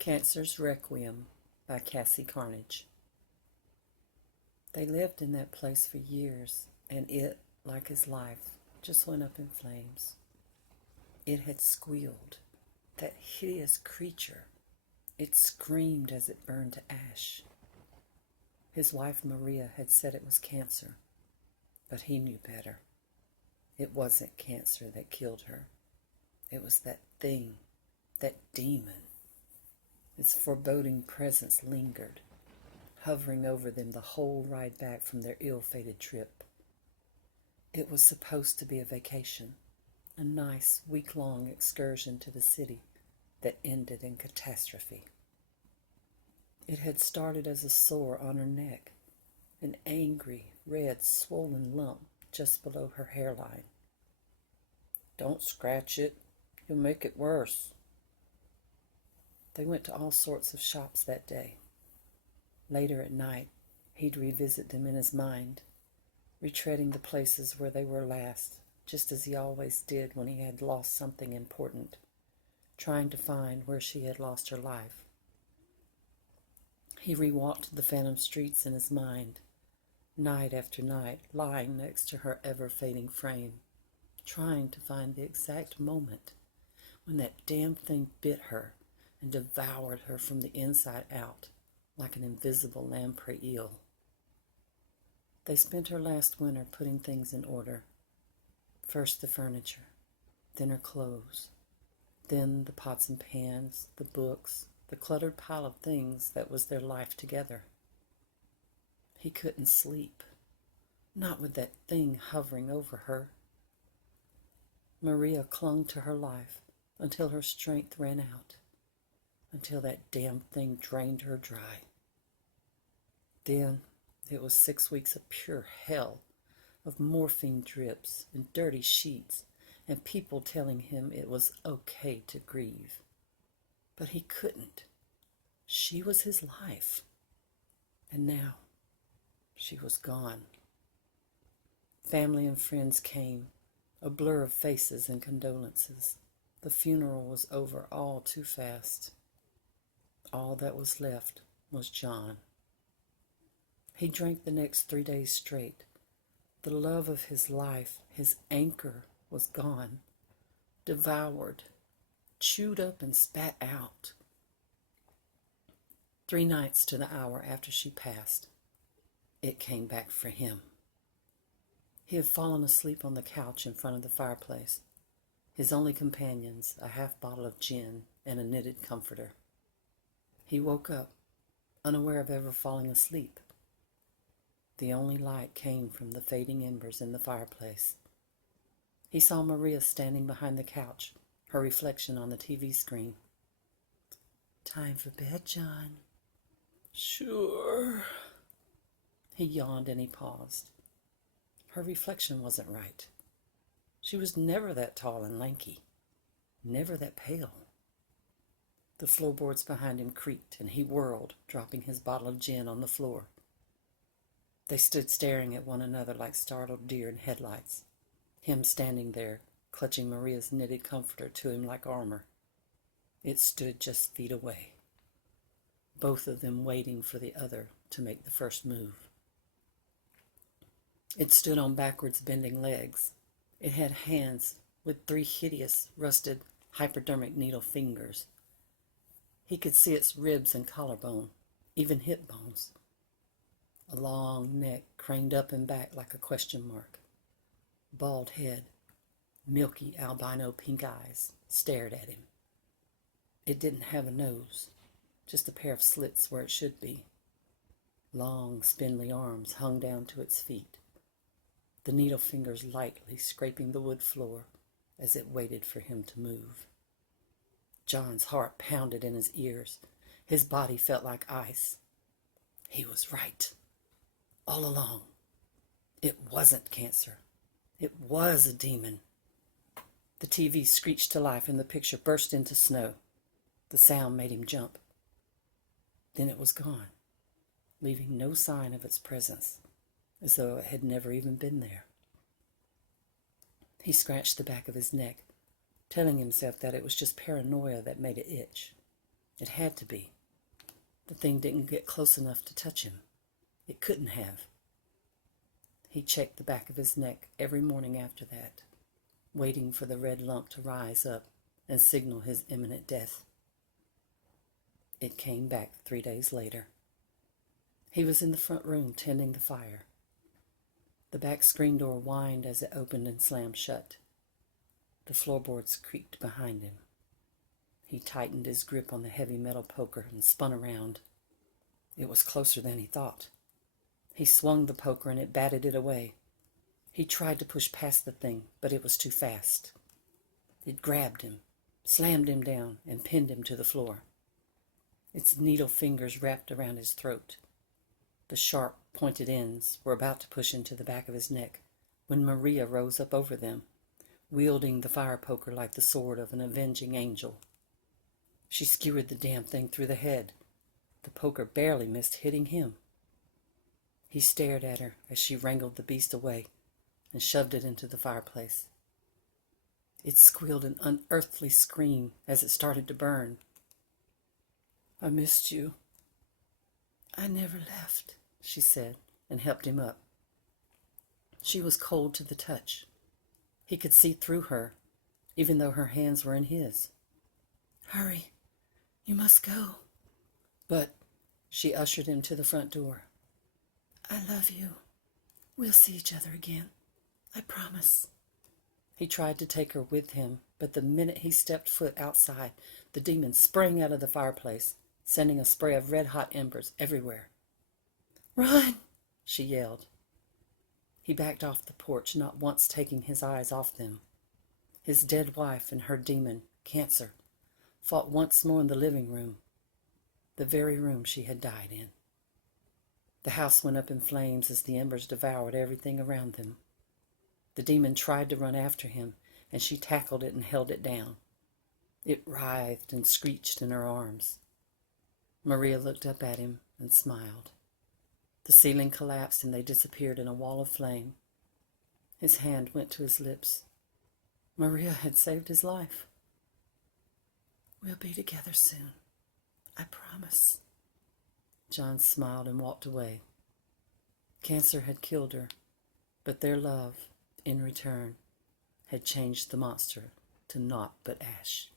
Cancer's Requiem by Cassie Carnage. They lived in that place for years, and it, like his life, just went up in flames. It had squealed, that hideous creature. It screamed as it burned to ash. His wife Maria had said it was cancer, but he knew better. It wasn't cancer that killed her. It was that thing, that demon. Its foreboding presence lingered, hovering over them the whole ride back from their ill-fated trip. It was supposed to be a vacation, a nice week-long excursion to the city that ended in catastrophe. It had started as a sore on her neck, an angry, red, swollen lump just below her hairline. "Don't scratch it. You'll make it worse." They went to all sorts of shops that day. Later at night, he'd revisit them in his mind, retreading the places where they were last, just as he always did when he had lost something important, trying to find where she had lost her life. He rewalked the phantom streets in his mind, night after night, lying next to her ever-fading frame, trying to find the exact moment when that damn thing bit her and devoured her from the inside out like an invisible lamprey eel. They spent her last winter putting things in order. First the furniture, then her clothes, then the pots and pans, the books, the cluttered pile of things that was their life together. He couldn't sleep, not with that thing hovering over her. Maria clung to her life until her strength ran out, until that damn thing drained her dry. Then it was 6 weeks of pure hell, of morphine drips and dirty sheets and people telling him it was okay to grieve. But he couldn't. She was his life. And now she was gone. Family and friends came, a blur of faces and condolences. The funeral was over all too fast. All that was left was John. He drank the next 3 days straight. The love of his life, his anchor, was gone, devoured, chewed up and spat out. 3 nights to the hour after she passed, it came back for him. He had fallen asleep on the couch in front of the fireplace, his only companions a half bottle of gin and a knitted comforter. He woke up, unaware of ever falling asleep. The only light came from the fading embers in the fireplace. He saw Maria standing behind the couch, her reflection on the TV screen. "Time for bed, John." "Sure." He yawned and he paused. Her reflection wasn't right. She was never that tall and lanky, never that pale. The floorboards behind him creaked, and he whirled, dropping his bottle of gin on the floor. They stood staring at one another like startled deer in headlights, him standing there, clutching Maria's knitted comforter to him like armor. It stood just feet away, both of them waiting for the other to make the first move. It stood on backwards bending legs. It had hands with 3 hideous, rusted, hypodermic needle fingers. He could see its ribs and collarbone, even hip bones. A long neck craned up and back like a question mark. Bald head, milky albino pink eyes stared at him. It didn't have a nose, just a pair of slits where it should be. Long, spindly arms hung down to its feet, the needle fingers lightly scraping the wood floor as it waited for him to move. John's heart pounded in his ears. His body felt like ice. He was right. All along. It wasn't cancer. It was a demon. The TV screeched to life and the picture burst into snow. The sound made him jump. Then it was gone, leaving no sign of its presence, as though it had never even been there. He scratched the back of his neck, telling himself that it was just paranoia that made it itch. It had to be. The thing didn't get close enough to touch him. It couldn't have. He checked the back of his neck every morning after that, waiting for the red lump to rise up and signal his imminent death. It came back 3 days later. He was in the front room tending the fire. The back screen door whined as it opened and slammed shut. The floorboards creaked behind him. He tightened his grip on the heavy metal poker and spun around. It was closer than he thought. He swung the poker and it batted it away. He tried to push past the thing, but it was too fast. It grabbed him, slammed him down, and pinned him to the floor. Its needle fingers wrapped around his throat. The sharp, pointed ends were about to push into the back of his neck when Maria rose up over them, wielding the fire poker like the sword of an avenging angel. She skewered the damn thing through the head. The poker barely missed hitting him. He stared at her as she wrangled the beast away and shoved it into the fireplace. It squealed an unearthly scream as it started to burn. "I missed you." "I never left," she said, and helped him up. She was cold to the touch. He could see through her, even though her hands were in his. "Hurry, you must go." "But," she ushered him to the front door. "I love you. We'll see each other again. I promise." He tried to take her with him, but the minute he stepped foot outside, the demon sprang out of the fireplace, sending a spray of red-hot embers everywhere. "Run!" she yelled. He backed off the porch, not once taking his eyes off them. His dead wife and her demon, Cancer, fought once more in the living room, the very room she had died in. The house went up in flames as the embers devoured everything around them. The demon tried to run after him, and she tackled it and held it down. It writhed and screeched in her arms. Maria looked up at him and smiled. The ceiling collapsed and they disappeared in a wall of flame. His hand went to his lips. Maria had saved his life. "We'll be together soon. I promise." John smiled and walked away. Cancer had killed her, but their love, in return, had changed the monster to naught but ash.